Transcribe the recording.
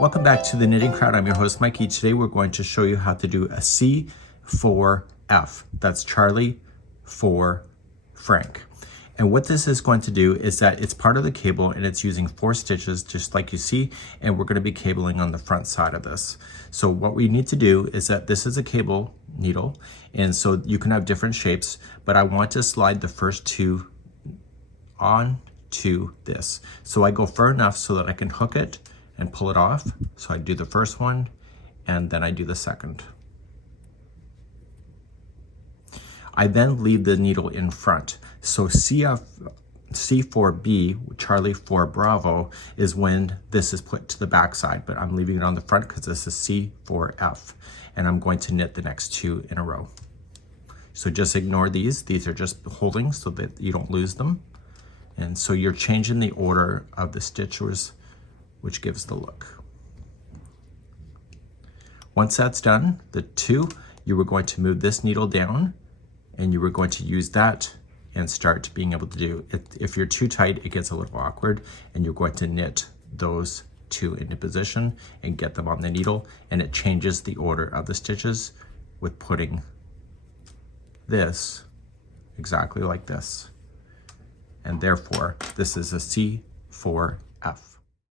Welcome back to the Knitting Crowd. I'm your host, Mikey. Today we're going to show you how to do a C4F. That's Charlie for Frank. And what this is going to do is that it's part of the cable and it's using 4 stitches just like you see, and we're going to be cabling on the front side of this. So what we need to do is that this is a cable needle, and so you can have different shapes, but I want to slide the first 2 on to this. So I go far enough so that I can hook it and pull it off. So I do the first one and then I do the second. I then leave the needle in front. So C4B, Charlie 4 Bravo, is when this is put to the back side, but I'm leaving it on the front because this is C4F, and I'm going to knit the next 2 in a row. So just ignore these. These are just holding so that you don't lose them. And so you're changing the order of the stitches, which gives the look. Once that's done, the 2, you were going to move this needle down and you were going to use that and start being able to do it. If you're too tight, it gets a little awkward, and you're going to knit those 2 into position and get them on the needle, and it changes the order of the stitches with putting this exactly like this. And therefore, this is a C4F.